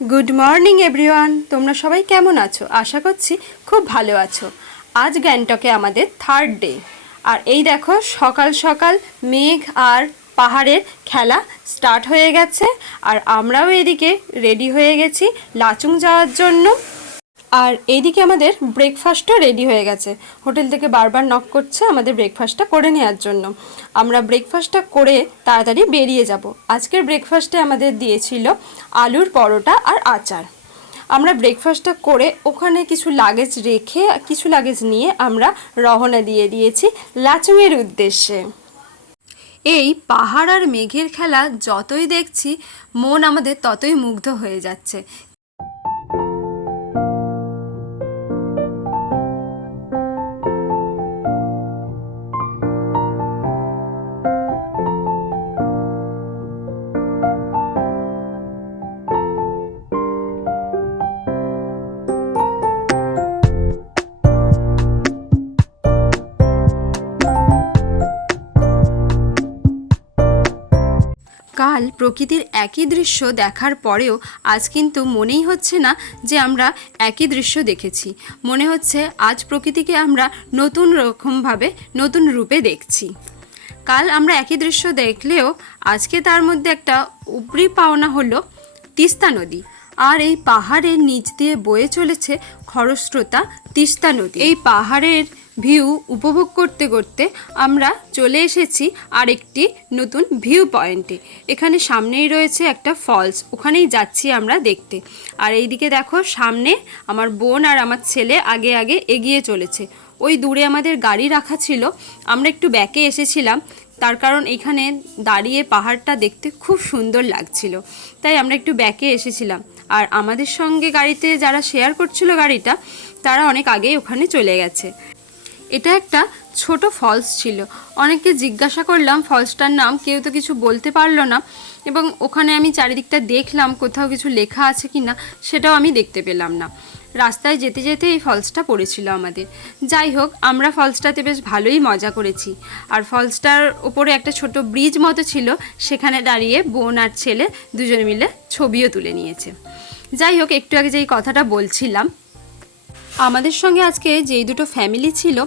Good morning everyone. তোমরা সবাই কেমন আছো? আশা করছি খুব ভালো আছো। আজ গ্যাংটকে আমাদের থার্ড ডে, আর এই দেখো সকাল সকাল মেঘ আর পাহাড়ের খেলা স্টার্ট হয়ে গেছে, আর আমরাও এদিকে রেডি হয়ে গেছি লাচুং যাওয়ার জন্য। আর এইদিকে আমাদের ব্রেকফাস্টও রেডি হয়ে গেছে। হোটেল থেকে বারবার নক করছে আমাদের ব্রেকফাস্টটা করে নেওয়ার জন্য। আমরা ব্রেকফাস্টটা করে তাড়াতাড়ি বেরিয়ে যাব। আজকের ব্রেকফাস্টে আমাদের দিয়েছিল আলুর পরোটা আর আচার। আমরা ব্রেকফাস্টটা করে ওখানে কিছু লাগেজ রেখে কিছু লাগেজ নিয়ে আমরা রওনা দিয়ে দিয়েছি লাচুংয়ের উদ্দেশ্যে। এই পাহাড় আর মেঘের খেলা যতই দেখছি মন আমাদের ততই মুগ্ধ হয়ে যাচ্ছে। কাল প্রকৃতির একই দৃশ্য দেখার পরেও আজ কিন্তু মনেই হচ্ছে না যে আমরা একই দৃশ্য দেখেছি। মনে হচ্ছে আজ প্রকৃতিকে আমরা নতুন রকমভাবে নতুন রূপে দেখছি। কাল আমরা একই দৃশ্য দেখলেও আজকে তার মধ্যে একটা উপরি পাওনা হলো তিস্তা নদী। আর এই পাহাড়ের নিচ দিয়ে বয়ে চলেছে খরস্রোতা তিস্তা নদী। এই পাহাড়ের ভিউ উপভোগ করতে করতে আমরা চলে এসেছি আরেকটি নতুন ভিউ পয়েন্টে। এখানে সামনেই রয়েছে একটা ফলস, ওখানেই যাচ্ছি আমরা দেখতে। আর এইদিকে দেখো সামনে আমার বোন আর আমার ছেলে আগে আগে এগিয়ে চলেছে। ওই দূরে আমাদের গাড়ি রাখা ছিল, আমরা একটু ব্যাকে এসেছিলাম, তার কারণ এখানে দাঁড়িয়ে পাহাড়টা দেখতে খুব সুন্দর লাগছিল, তাই আমরা একটু ব্যাকে এসেছিলাম। আর আমাদের সঙ্গে গাড়িতে যারা শেয়ার করছিল গাড়িটা, তারা অনেক আগেই ওখানে চলে গেছে। এটা একটা ছোট ফলস ছিল। অনেককে জিজ্ঞাসা করলাম ফলসটার নাম, কেউ তো কিছু বলতে পারলো না। এবং ওখানে আমি চারিদিকটা দেখলাম কোথাও কিছু লেখা আছে কি না, সেটাও আমি দেখতে পেলাম না। রাস্তায় যেতে যেতে এই ফলসটা পড়েছিল আমাদের। যাই হোক, আমরা ফলসটাতে বেশ ভালোই মজা করেছি। আর ফলসটার ওপরে একটা ছোট ব্রিজ মতো ছিল, সেখানে দাঁড়িয়ে বোন আর ছেলে দুজনে মিলে ছবিও তুলে নিয়েছে। যাই হোক, একটু আগে যেই কথাটা বলছিলাম, আমাদের সঙ্গে আজকে যেই দুটো ফ্যামিলি ছিল,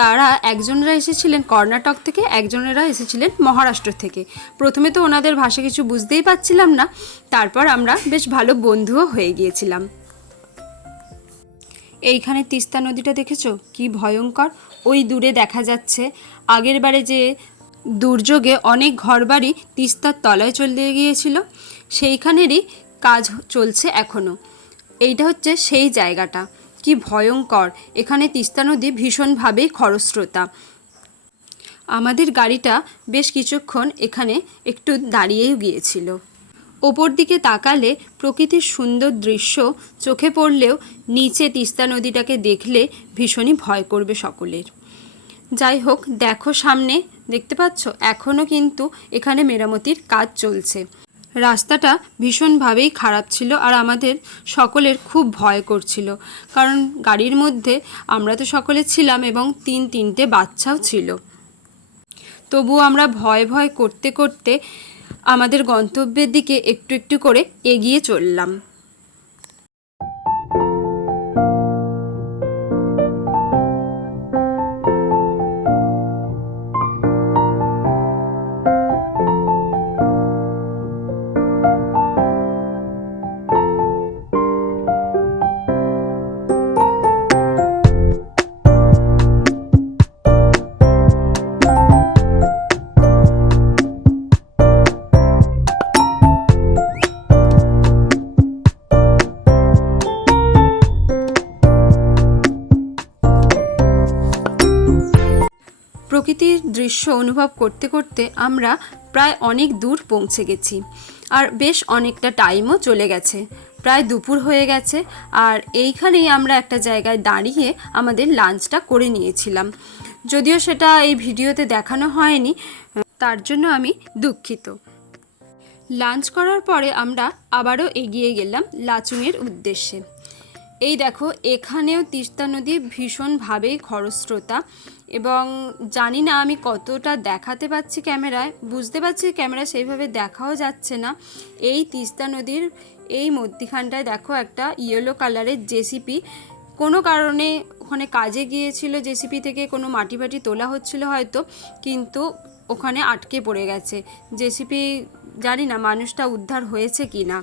তারা একজনেরা এসেছিলেন কর্ণাটক থেকে, একজনেরা এসেছিলেন মহারাষ্ট্র থেকে। প্রথমে তো ওনাদের ভাষা কিছু বুঝতেই পারছিলাম না, তারপর আমরা বেশ ভালো বন্ধুও হয়ে গিয়েছিলাম। এইখানে তিস্তা নদীটা দেখেছো কি ভয়ঙ্কর? ওই দূরে দেখা যাচ্ছে আগের বারে যে দুর্যোগে অনেক ঘরবাড়ি তিস্তার তলায় চলে গিয়েছিল, সেইখানেরই কাজ চলছে এখনও। এইটা হচ্ছে সেই জায়গাটা। কি ভয়ঙ্কর! এখানে তিস্তা নদী ভীষণভাবেই খরস্রোতা। আমাদের গাড়িটা বেশ কিছুক্ষণ এখানে একটু দাঁড়িয়েও গিয়েছিল। ওপর দিকে তাকালে প্রকৃতির সুন্দর দৃশ্য চোখে পড়লেও নিচে তিস্তা নদীটাকে দেখলে ভীষণই ভয় করবে সকলের। যাই হোক, দেখো সামনে দেখতে পাচ্ছ এখনও কিন্তু এখানে মেরামতির কাজ চলছে। রাস্তাটা ভীষণভাবেই খারাপ ছিল, আর আমাদের সকলের খুব ভয় করছিল, কারণ গাড়ির মধ্যে আমরা তো সকলে ছিলাম এবং তিনটে বাচ্চাও ছিল। তবুও আমরা ভয় ভয় করতে করতে আমাদের গন্তব্যের দিকে একটু একটু করে এগিয়ে চললাম। প্রকৃতির দৃশ্য অনুভব করতে করতে আমরা প্রায় অনেক দূর পৌঁছে গেছি, আর বেশ অনেকটা টাইমও চলে গেছে, প্রায় দুপুর হয়ে গেছে। আর এইখানেই আমরা একটা জায়গায় দাঁড়িয়ে আমাদের লাঞ্চটা করে নিয়েছিলাম। যদিও সেটা এই ভিডিওতে দেখানো হয়নি, তার জন্য আমি দুঃখিত। লাঞ্চ করার পরে আমরা আবারও এগিয়ে গেলাম লাচুংয়ের উদ্দেশ্যে। এই দেখো এখানেও তিস্তা নদী ভীষণভাবেই খরস্রোতা, এবং জানি না আমি কতটা দেখাতে পাচ্ছি ক্যামেরায়, বুঝতে পারছি ক্যামেরা সেইভাবে দেখাও যাচ্ছে না। এই তিস্তা নদীর এই মধ্যিখানটায় দেখো একটা ইয়েলো কালারের জেসিপি কোনো কারণে ওখানে কাজে গিয়েছিল, জেসিপি থেকে কোনো মাটি ফাটি তোলা হচ্ছিল হয়তো, কিন্তু ওখানে আটকে পড়ে গেছে জেসিপি। জানি না মানুষটা উদ্ধার হয়েছে কি না।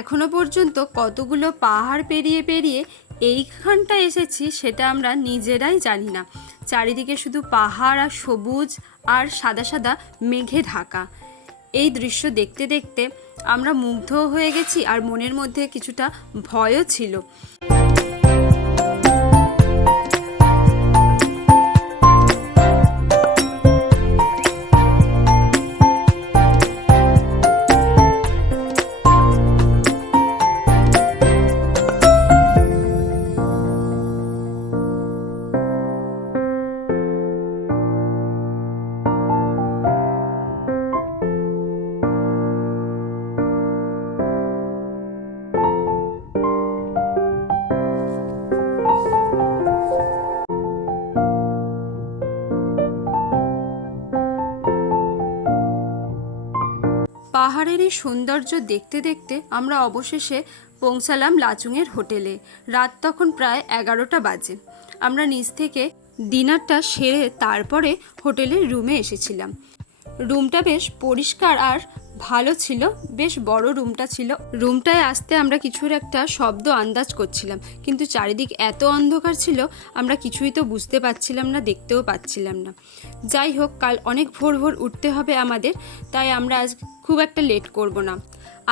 এখনো পর্যন্ত কতগুলো পাহাড় পেরিয়ে পেরিয়ে এইখানটা এসেছি সেটা আমরা নিজেরাই জানি না। চারিদিকে শুধু পাহাড় আর সবুজ আর সাদা সাদা মেঘে ঢাকা। এই দৃশ্য দেখতে দেখতে আমরা মুগ্ধ হয়ে গেছি, আর মনের মধ্যে কিছুটা ভয়ও ছিল। পাহাড়ের এই সৌন্দর্য দেখতে দেখতে আমরা অবশেষে পৌঁছালাম লাচুংয়ের হোটেলে। রাত তখন প্রায় 11টা বাজে। আমরা নিচ থেকে ডিনারটা সেরে তারপরে হোটেলের রুমে এসেছিলাম। রুমটা বেশ পরিষ্কার আর ভালো ছিল, বেশ বড় রুমটা ছিল। রুমটায় আসতে আমরা কিছুর একটা শব্দ আন্দাজ করছিলাম, কিন্তু চারিদিক এত অন্ধকার ছিল আমরা কিছুই তো বুঝতে পারছিলাম না, দেখতেও পাচ্ছিলাম না। যাই হোক, কাল অনেক ভোর ভোর উঠতে হবে আমাদের, তাই আমরা আজ খুব একটা লেট করব না।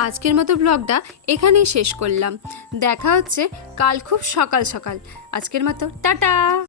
আজকের মতো ব্লগটা এখানেই শেষ করলাম। দেখা হচ্ছে কাল খুব সকাল সকাল। আজকের মতো টাটা।